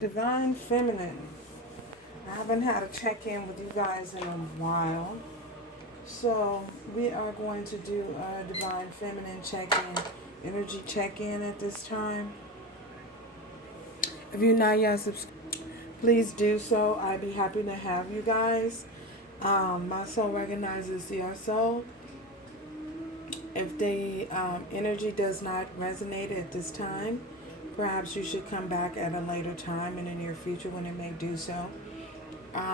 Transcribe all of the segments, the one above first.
Divine Feminine. I haven't had a check-in with you guys in a while. So we are going to do a Divine Feminine check-in, energy check-in at this time. If you're not yet subscribed, please do so. I'd be happy to have you guys. My soul recognizes your soul. If the energy does not resonate at this time, perhaps you should come back at a later time in the near future when it may do so. Okay,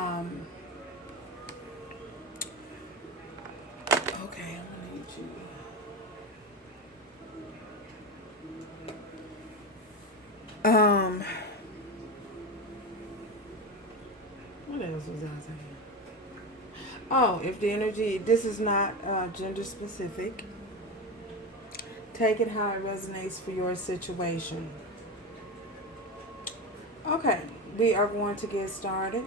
I'm going to need you. What else was I saying? Oh, if the energy, this is not gender specific. Take it how it resonates for your situation. Okay, we are going to get started.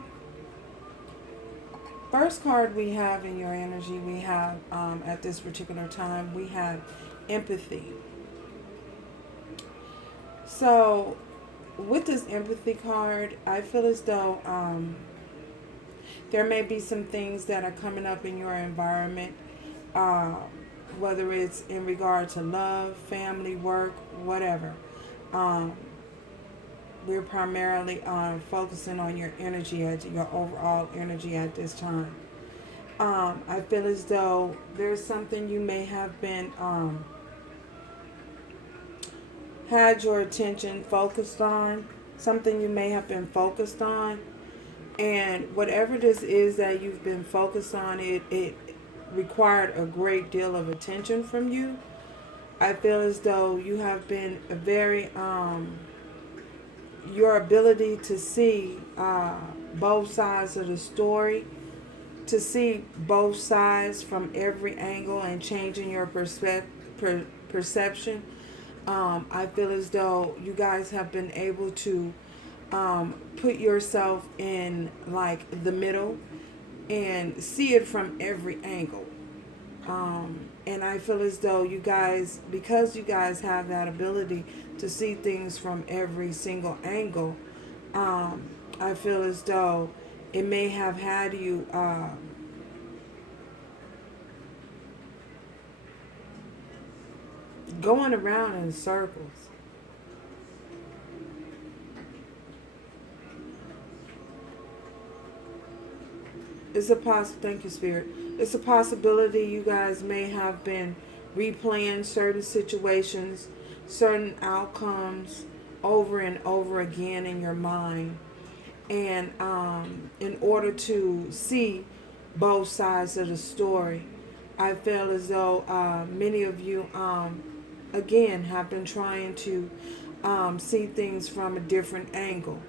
First card we have in your energy, we have at this particular time, we have empathy. So with this empathy card, I feel as though there may be some things that are coming up in your environment, whether it's in regard to love, family, work, whatever. We're primarily focusing on your energy, your overall energy at this time. I feel as though there's something you may have been had your attention focused on, something you may have been focused on, and whatever this is that you've been focused on, it required a great deal of attention from you. I feel as though you have been a very your ability to see both sides of the story, to see both sides from every angle and changing your perception. I feel as though you guys have been able to put yourself in like the middle and see it from every angle. And I feel as though you guys, because you guys have that ability to see things from every single angle, I feel as though it may have had you going around in circles. Thank you, Spirit. It's a possibility you guys may have been replaying certain situations, certain outcomes over and over again in your mind. And in order to see both sides of the story, I feel as though many of you, again, have been trying to see things from a different angle.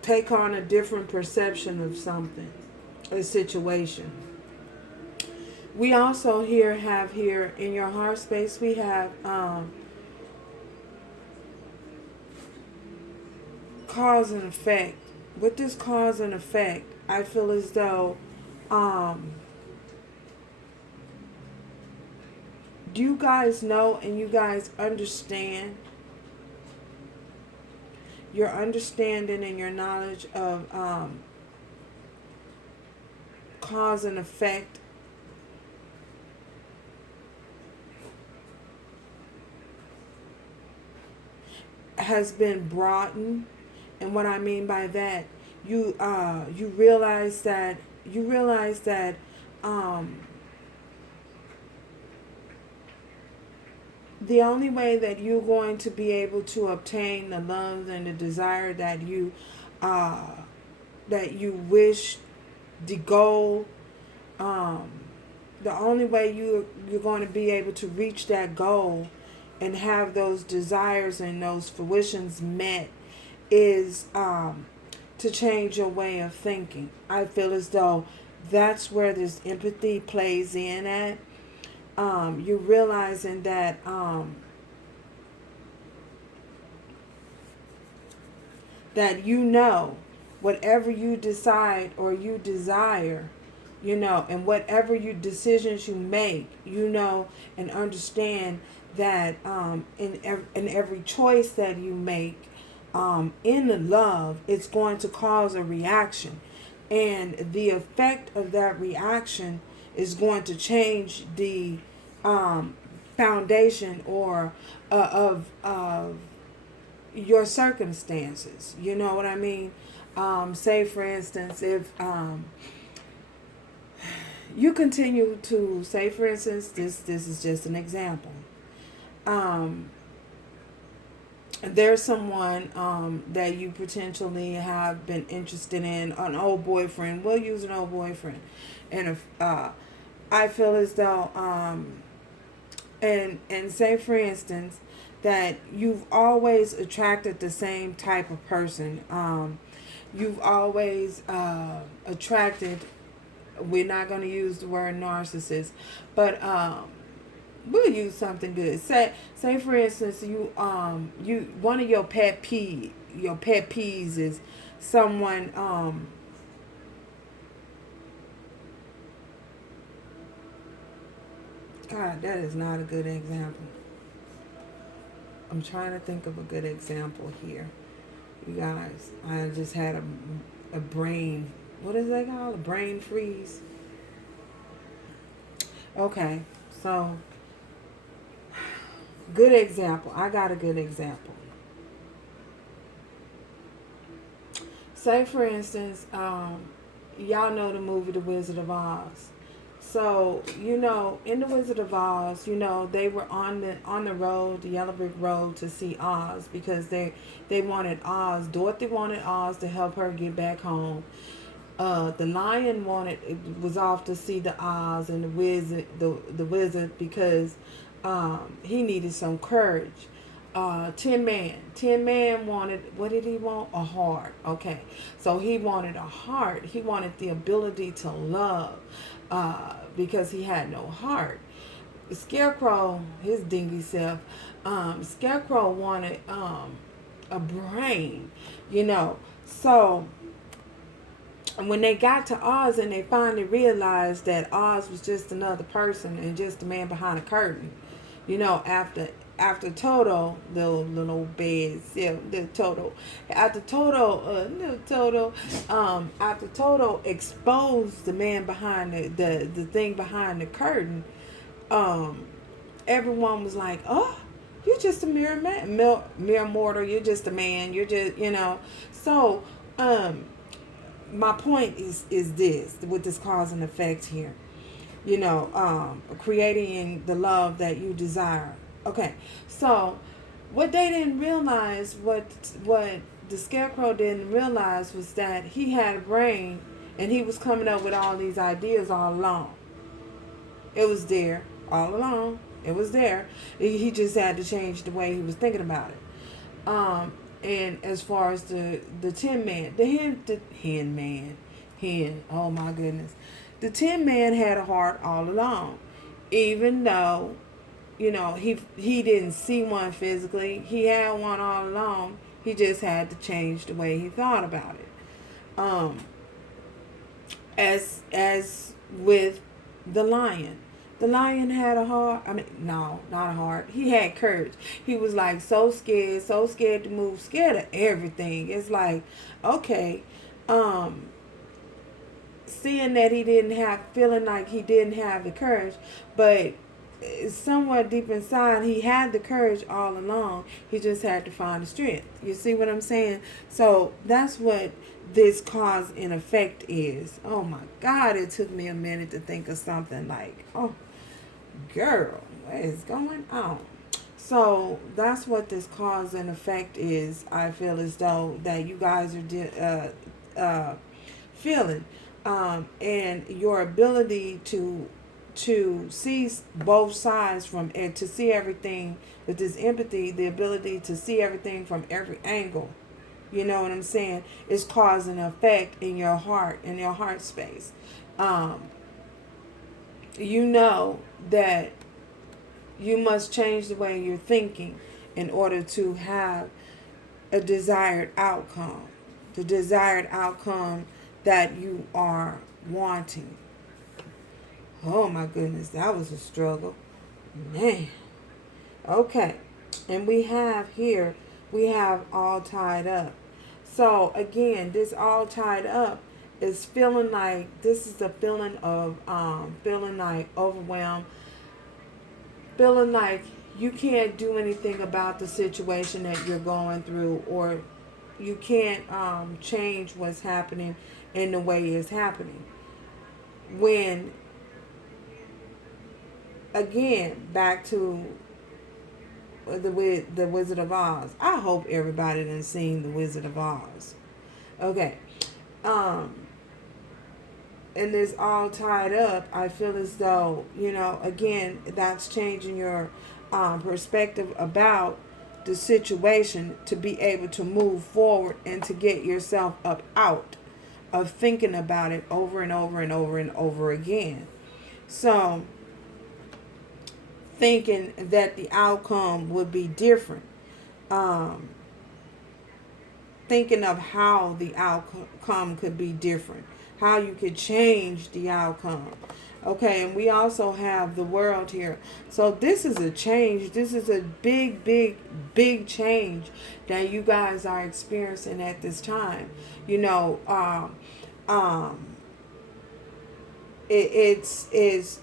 Take on a different perception of something, a situation. We also have here in your heart space, we have cause and effect. With this cause and effect, I feel as though you guys know and you guys understand, your understanding and your knowledge of cause and effect has been broadened. And what I mean by that, you realize that the only way that you're going to be able to obtain the love and the desire that you wish, the goal, the only way you're going to be able to reach that goal and have those desires and those fruitions met is to change your way of thinking. I feel as though that's where this empathy plays in at. You're realizing that that whatever you decide or you desire, and whatever decisions you make, and understand that in every choice that you make in the love, it's going to cause a reaction. And the effect of that reaction is going to change the foundation or of your circumstances. You know what I mean? Say, for instance, if you continue to say, for instance, this is just an example. There's someone that you potentially have been interested in, an old boyfriend. We'll use an old boyfriend, and if I feel as though and say, for instance, that you've always attracted the same type of person. You've always attracted. We're not going to use the word narcissist, but we'll use something good. Say for instance, you one of your pet peeves is someone God, that is not a good example. I'm trying to think of a good example here. You guys, I just had a brain, what is that called? A brain freeze. Okay, so good example. I got a good example. Say, for instance, y'all know the movie The Wizard of Oz. So, in The Wizard of Oz, they were on the road, the yellow brick road, to see Oz because they wanted Oz. Dorothy wanted Oz to help her get back home. The lion was off to see the Oz, and the wizard because he needed some courage. Tin Man wanted, what did he want? A heart. Okay, so he wanted a heart. He wanted the ability to love because he had no heart. Scarecrow, his dingy self, Scarecrow wanted a brain, So when they got to Oz and they finally realized that Oz was just another person and just a man behind a curtain, after Toto, the little bed, little Toto, after Toto exposed the man behind the thing behind the curtain, everyone was like, "Oh, you're just a mere man, mere mortal. You're just a man. You're just, So, my point is this, with this cause and effect here, creating the love that you desire. Okay, so what they didn't realize, what the Scarecrow didn't realize was that he had a brain and he was coming up with all these ideas all along. It was there all along. It was there. He just had to change the way he was thinking about it. And as far as the Tin Man, the hen, oh my goodness. The Tin Man had a heart all along. Even though, he didn't see one physically. He had one all along. He just had to change the way he thought about it. As with the lion. The lion had a heart. No, not a heart. He had courage. He was like so scared to move, scared of everything. It's like, okay, seeing that feeling like he didn't have the courage, but somewhere deep inside, he had the courage all along. He just had to find the strength. You see what I'm saying? So that's what this cause and effect is. Oh my God, it took me a minute to think of something like, oh, girl, what is going on? So that's what this cause and effect is. I feel as though that you guys are feeling, and your ability to see both sides to see everything with this empathy, the ability to see everything from every angle. You know what I'm saying? Is cause and effect in your heart, in your heart space. You know that you must change the way you're thinking in order to have a desired outcome. The desired outcome that you are wanting. Oh my goodness, that was a struggle. Man. Okay. And we have here, we have all tied up. So again, this all tied up is feeling like, this is a feeling of feeling like overwhelmed, feeling like you can't do anything about the situation that you're going through, or you can't change what's happening in the way it's happening. When, again, back to the Wizard of Oz. I hope everybody done seen the Wizard of Oz. Okay. Um, and this all tied up, I feel as though, again, that's changing your perspective about the situation to be able to move forward and to get yourself up out of thinking about it over and over and over and over again. So, thinking that the outcome would be different. Um, Thinking of how the outcome could be different, how you could change the outcome. Okay, and we also have the world here. So this is a change. This is a big, big, big change that you guys are experiencing at this time. It's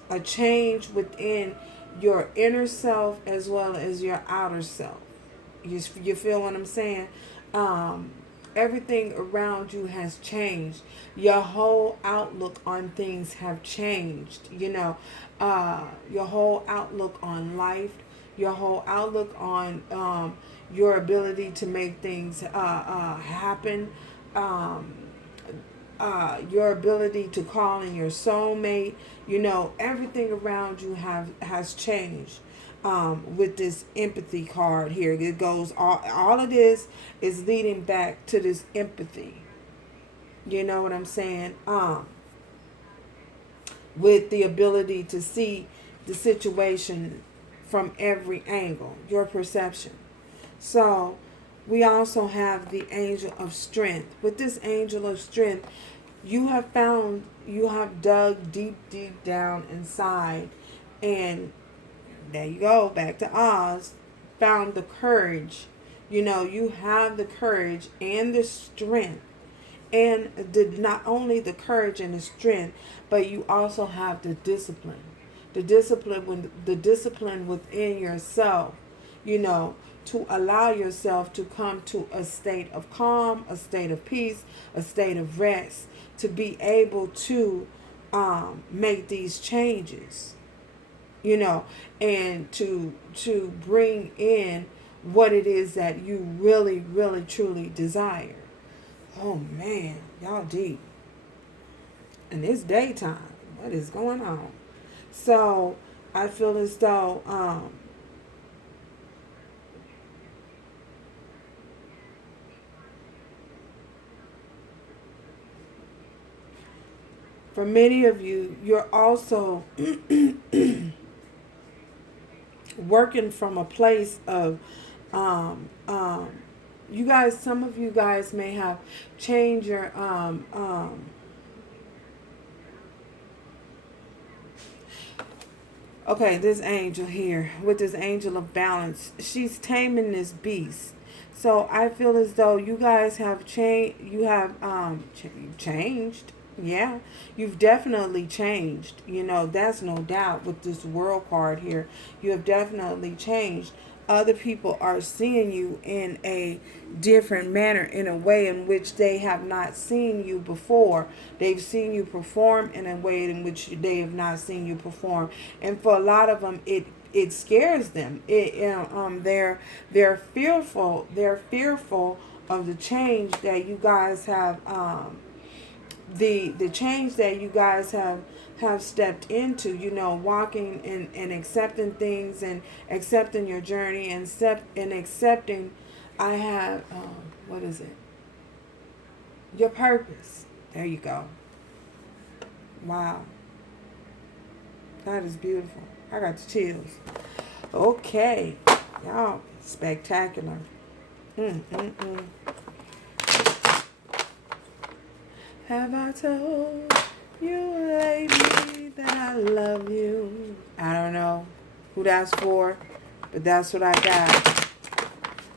a change within your inner self as well as your outer self. You feel what I'm saying? Everything around you has changed. Your whole outlook on things have changed. Your whole outlook on life, your whole outlook on your ability to make things happen. Your ability to call in your soulmate. Everything around you has changed. With this empathy card here, it goes all of this is leading back to this empathy. You know what I'm saying? With the ability to see the situation from every angle, your perception. So we also have the angel of strength. With this angel of strength, you have dug deep, deep down inside, and there you go, back to Oz, found the courage. You have the courage and the strength, and not only the courage and the strength, but you also have the discipline. The discipline within yourself, to allow yourself to come to a state of calm, a state of peace, a state of rest, to be able to make these changes, and to bring in what it is that you really, really, truly desire. Oh man, y'all deep. And it's daytime. What is going on? So I feel as though for many of you, you're also working from a place of you guys, some of you guys may have changed your okay, this angel here, with this angel of balance, she's taming this beast. So I feel as though you guys have changed. You have changed. Yeah, you've definitely changed. That's no doubt. With this world card here, you have definitely changed. Other people are seeing you in a different manner, in a way in which they have not seen you before. They've seen you perform in a way in which they have not seen you perform, and for a lot of them, it scares them. They're fearful. They're fearful of the change that you guys have. The change that you guys have stepped into, walking and accepting things, and accepting your journey, and accepting, I have, what is it? Your purpose. There you go. Wow. That is beautiful. I got the chills. Okay. Y'all, spectacular. Have I told you lately that I love you? I don't know who that's for, But that's what I got.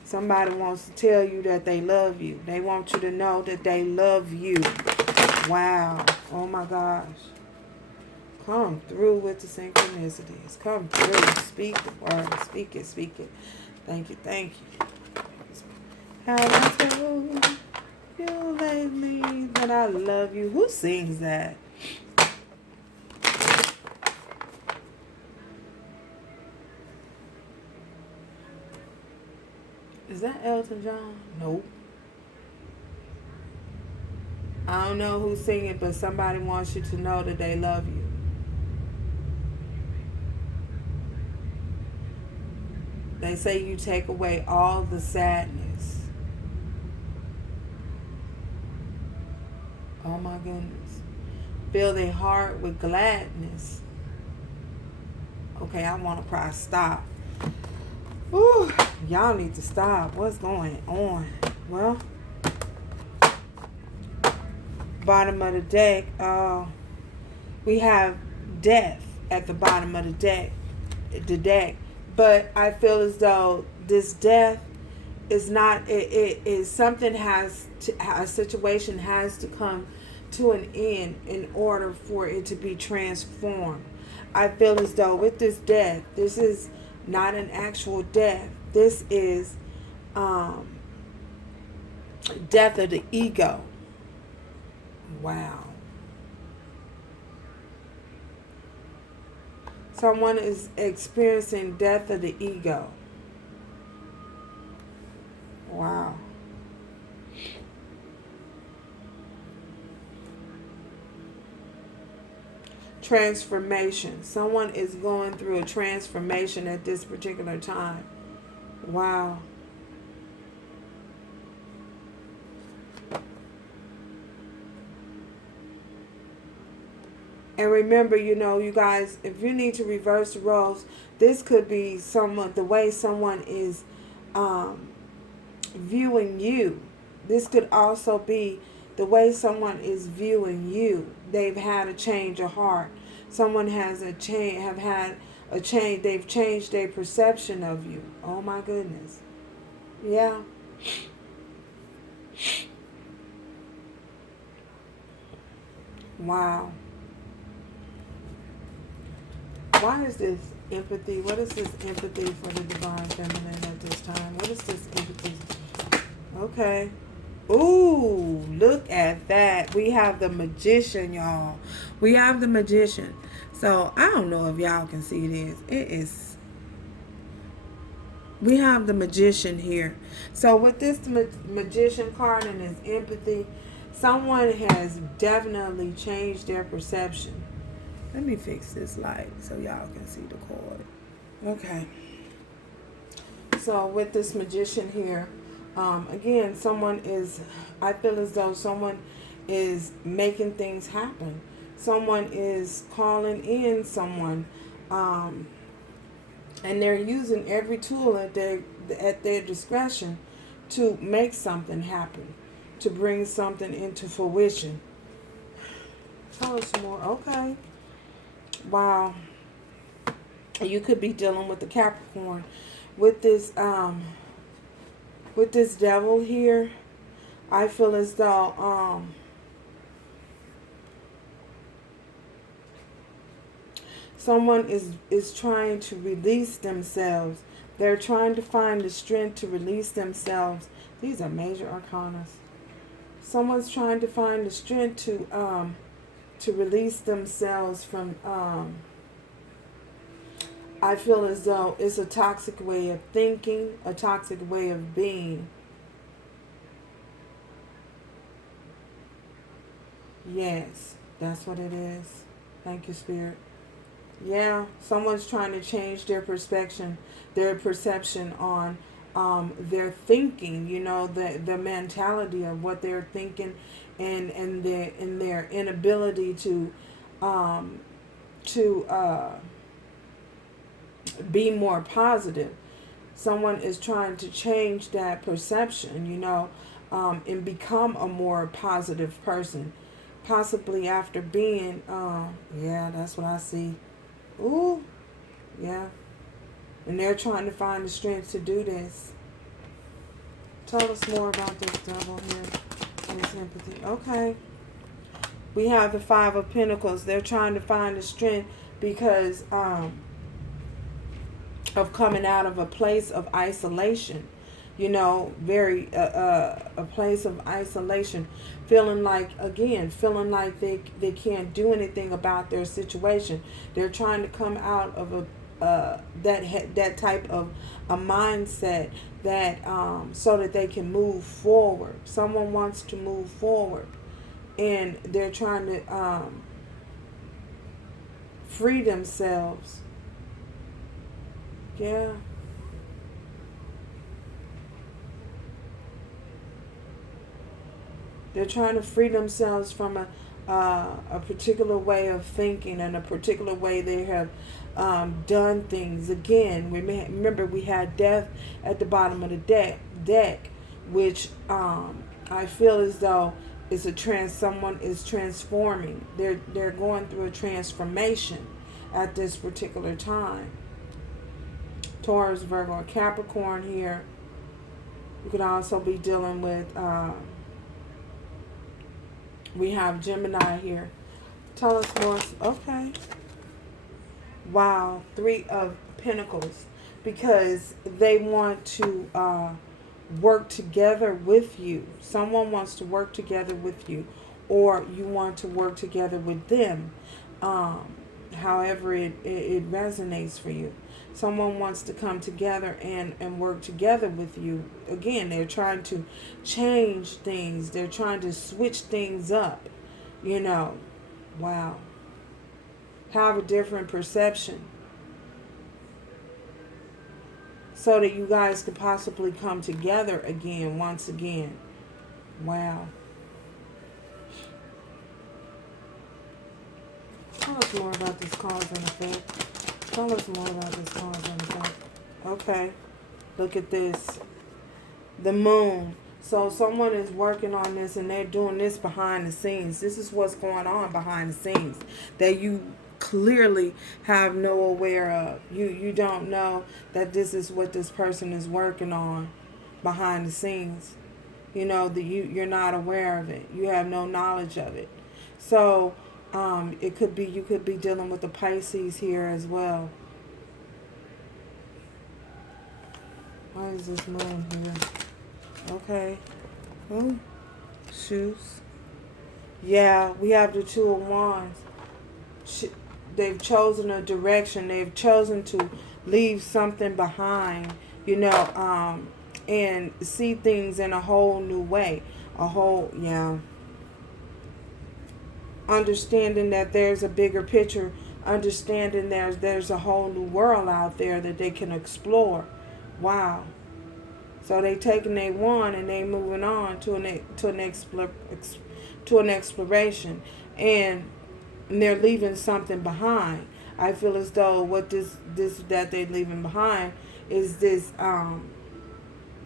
Somebody wants to tell you that they love you. They want you to know that they love you. Wow. Oh my gosh. Come through with the synchronicities. Come through. Speak the word. Speak it. Speak it. Thank you. Thank you. Have I told you lately that I love you? Who sings that? Is that Elton John? Nope. I don't know who's singing, but somebody wants you to know that they love you. They say you take away all the sadness. Oh my goodness. Fill their heart with gladness. Okay, I want to cry. Stop. Whew, y'all need to stop. What's going on? Well, bottom of the deck, we have death at the bottom of the deck. But I feel as though this death is not, it is something a situation has to come to an end in order for it to be transformed. I feel as though with this death, this is not an actual death. This is death of the ego. Wow. Someone is experiencing death of the ego. Wow. Transformation. Someone is going through a transformation at this particular time. Wow. And remember, you guys, if you need to reverse the roles, this could be the way someone is viewing you. This could also be the way someone is viewing you. They've had a change of heart. Someone has they've changed their perception of you. Oh my goodness. Yeah. Wow. Why is this empathy? What is this empathy for the divine feminine at this time? What is this empathy? Okay. Ooh, look at that. We have the magician, y'all. We have the magician. So, I don't know if y'all can see this. We have the magician here. So, with this magician card and his empathy, someone has definitely changed their perception. Let me fix this light so y'all can see the cord. Okay. So, with this magician here, again, I feel as though someone is making things happen. Someone is calling in someone, and they're using every tool at their discretion to make something happen, to bring something into fruition. Tell us more. Okay. Wow. You could be dealing with the Capricorn. With this devil here, I feel as though someone is trying to release themselves. They're trying to find the strength to release themselves. These are major arcana. Someone's trying to find the strength to release themselves from I feel as though it's a toxic way of thinking, a toxic way of being. Yes, that's what it is. Thank you, Spirit. Yeah, someone's trying to change their perception on their thinking, the mentality of what they're thinking and their inability to be more positive. Someone is trying to change that perception, and become a more positive person. Possibly after being, yeah, that's what I see. Ooh, yeah. And they're trying to find the strength to do this. Tell us more about this devil here. This empathy. Okay. We have the Five of Pentacles. They're trying to find the strength because of coming out of a place of isolation. You know, very a place of isolation, feeling like they can't do anything about their situation. They're trying to come out of that type of a mindset that so that they can move forward. Someone wants to move forward, and they're trying to free themselves. Yeah. They're trying to free themselves from a particular way of thinking and a particular way they have done things. Again, remember we had death at the bottom of the deck, which I feel as though is someone is transforming. They're going through a transformation at this particular time. Taurus, Virgo, Capricorn here. You could also be dealing with. We have Gemini here. Tell us more. Okay. Wow. Three of Pentacles. Because they want to work together with you. Someone wants to work together with you. Or you want to work together with them. However it resonates for you. Someone wants to come together and work together with you. Again, they're trying to change things. They're trying to switch things up. You know, wow. Have a different perception. So that you guys could possibly come together again, once again. Wow. Tell us more about this cause and effect. Tell us more about this cause and effect. Okay. Look at this. The moon. So someone is working on this and they're doing this behind the scenes. This is what's going on behind the scenes that you clearly have no aware of. You don't know that this is what this person is working on behind the scenes. You know, you're not aware of it. You have no knowledge of it. So you could be dealing with the Pisces here as well. Why is this moon here? Okay. Oh, shoes. Yeah, we have the Two of Wands. They've chosen a direction. They've chosen to leave something behind, you know, and see things in a whole new way. Understanding that there's a bigger picture. Understanding there's a whole new world out there that they can explore. Wow. So they taking their wand and they moving on to an exploration, and they're leaving something behind. I feel as though what that they're leaving behind is this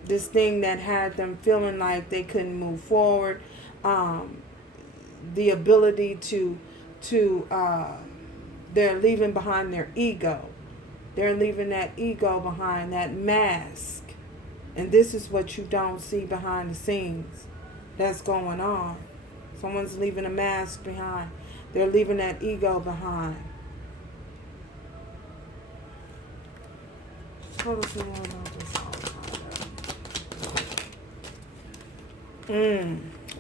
this thing that had them feeling like they couldn't move forward. The ability to they're leaving behind their ego. They're leaving that ego behind, that mask. And this is what you don't see behind the scenes that's going on. Someone's leaving a mask behind. They're leaving that ego behind.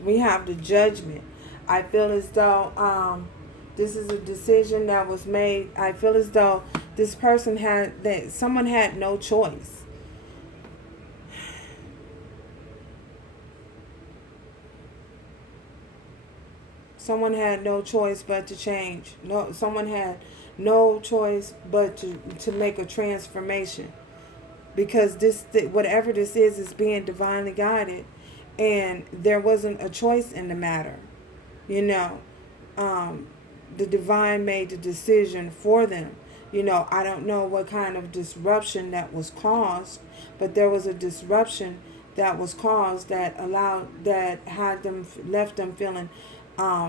We have the Judgment. I feel as though this is a decision that was made. I feel as though this person someone had no choice. Someone had no choice but to change. Someone had no choice but to make a transformation, because whatever this is being divinely guided, and there wasn't a choice in the matter. You know, the divine made the decision for them. You know, I don't know what kind of disruption that was caused, but there was a disruption that was caused that left them feeling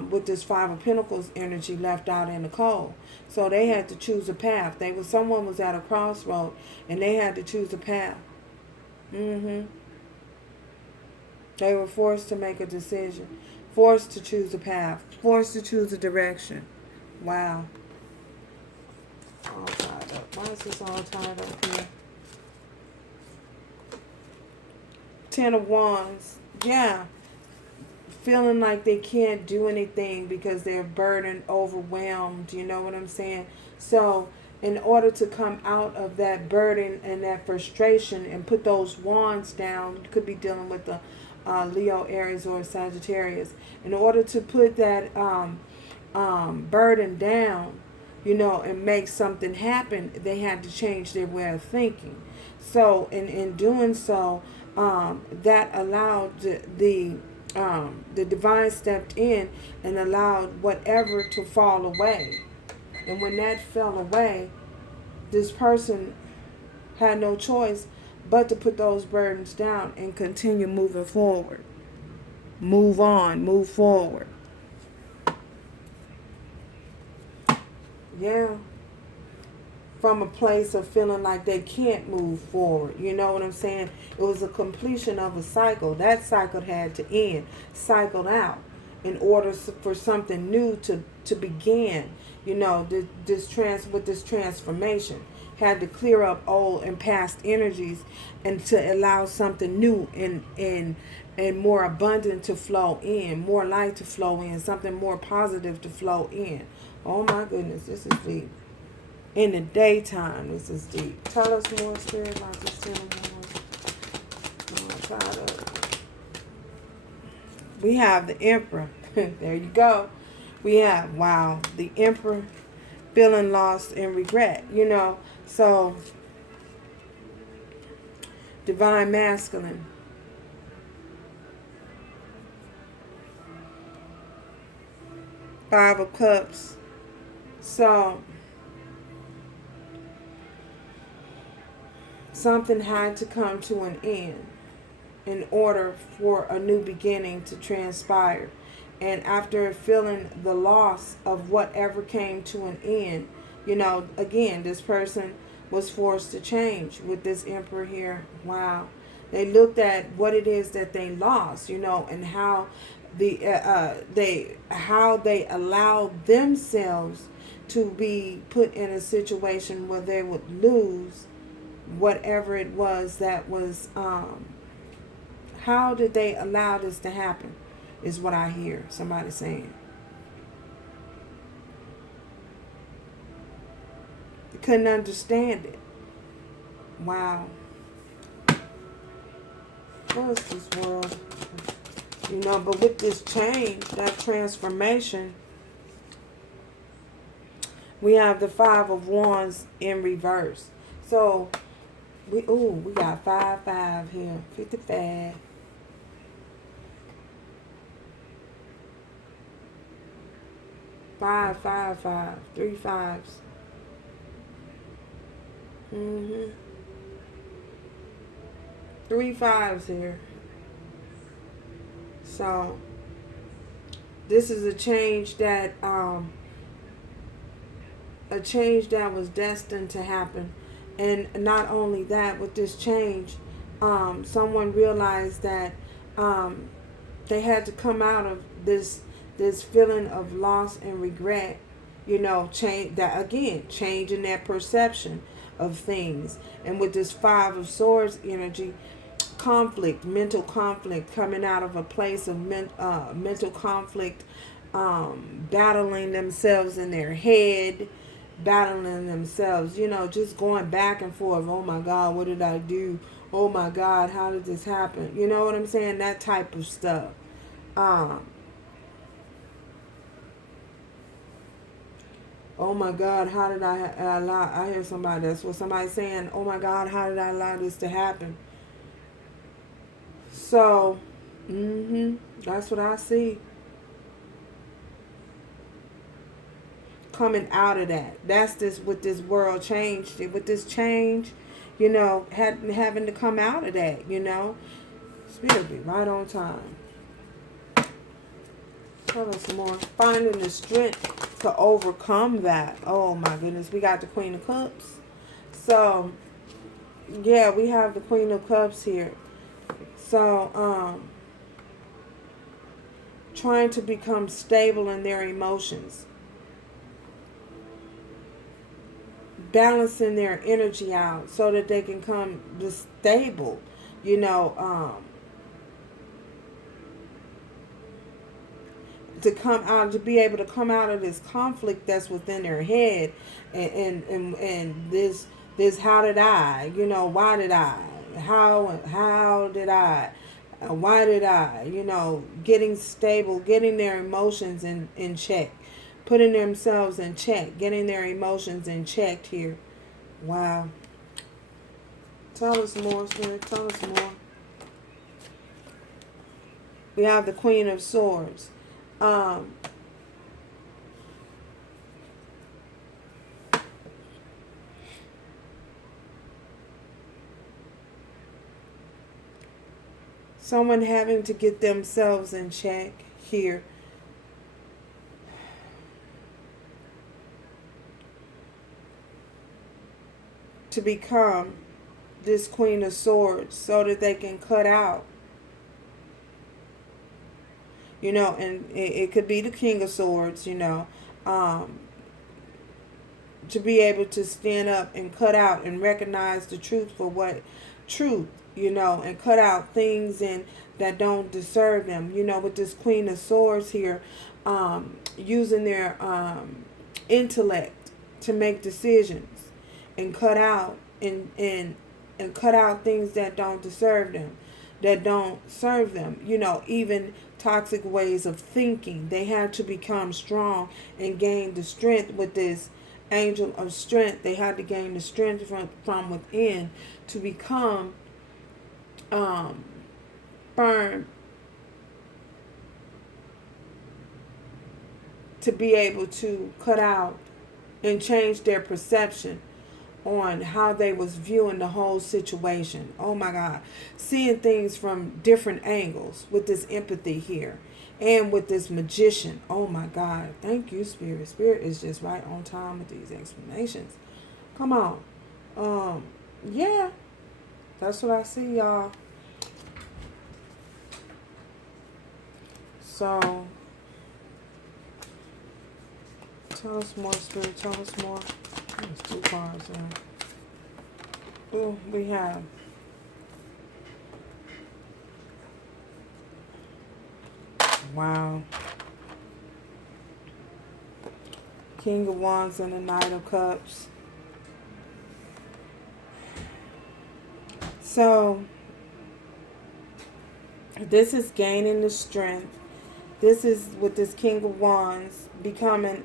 with this Five of Pentacles energy left out in the cold. So they had to choose a path. Someone was at a crossroad and they had to choose a path. They were forced to make a decision, forced to choose a path, forced to choose a direction. Wow. All tied up. Why is this all tied up here? Ten of Wands. Yeah. Feeling like they can't do anything because they're burdened, overwhelmed. You know what I'm saying? So in order to come out of that burden and that frustration and put those wands down, you could be dealing with the Leo, Aries, or Sagittarius. In order to put that burden down, you know, and make something happen, they had to change their way of thinking. So in doing so, that allowed the divine stepped in and allowed whatever to fall away. And when that fell away, this person had no choice but to put those burdens down and continue moving forward. Move on, move forward. Yeah. From a place of feeling like they can't move forward. You know what I'm saying? It was a completion of a cycle. That cycle had to end, cycled out, in order for something new to begin. You know, this transformation had to clear up old and past energies and to allow something new and more abundant to flow in, more light to flow in, something more positive to flow in. Oh my goodness, this is deep. In the daytime, this is deep. Tell us more, Spirit, about this 10 of Wands. We have the Emperor. There you go. We have, wow, the Emperor feeling lost and regret, you know. So, Divine Masculine. Five of Cups. So, something had to come to an end in order for a new beginning to transpire. And after feeling the loss of whatever came to an end, you know, again, this person was forced to change with this Emperor here. Wow. They looked at what it is that they lost, you know, and how they allowed themselves to be put in a situation where they would lose whatever it was that was. How did they allow this to happen is what I hear somebody saying. They couldn't understand it. Wow. What is this world? You know, but with this change, that transformation, we have the Five of Wands in reverse. So, we got 5 here. 55. Five, 3 fives. 3 fives here. So this is a change that was destined to happen. And not only that, with this change, someone realized that they had to come out of this feeling of loss and regret, you know, changing their perception of things. And with this Five of Swords energy, conflict, mental conflict, coming out of a place of mental conflict, battling themselves in their head, battling themselves, you know, just going back and forth. Oh my God, what did I do? Oh my God, how did this happen? You know what I'm saying? That type of stuff. Oh my God, how did I allow? I hear somebody, that's what somebody's saying. Oh my God, how did I allow this to happen? So, that's what I see. Coming out of that. That's this, with this world change. With this change, you know, having to come out of that, you know. Spirit be right on time. Tell us more. Finding the strength to overcome that. Oh my goodness. We got the Queen of Cups. So, yeah, we have the Queen of Cups here. So, trying to become stable in their emotions. Balancing their energy out so that they can come stable, you know, to come out, to be able to come out of this conflict that's within their head, and this how did I, you know, why did I, how did I, why did I, you know, getting stable, getting their emotions in check, putting themselves in check, getting their emotions in check here. Wow. Tell us more, Spirit. Tell us more. We have the Queen of Swords. Someone having to get themselves in check here. To become this Queen of Swords so that they can cut out, you know, and it could be the King of Swords, you know, to be able to stand up and cut out and recognize the truth for what truth, you know, and cut out things and that don't deserve them, you know, with this Queen of Swords here, using their intellect to make decisions and cut out and cut out things that don't deserve them, that don't serve them, you know, even toxic ways of thinking. They had to become strong and gain the strength with this angel of strength. They had to gain the strength from within to become firm, to be able to cut out and change their perception on how they was viewing the whole situation. Oh my God. Seeing things from different angles with this empathy here and with this magician. Oh my God. Thank you, Spirit. Spirit is just right on time with these explanations. Come on. Yeah. That's what I see, y'all. So, tell us more, Spirit. Tell us more. There's 2 cards there. Oh, we have wow. King of Wands and the Knight of Cups. So, this is gaining the strength. This is with this King of Wands becoming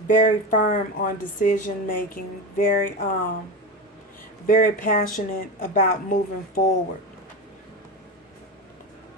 very firm on decision making, very passionate about moving forward.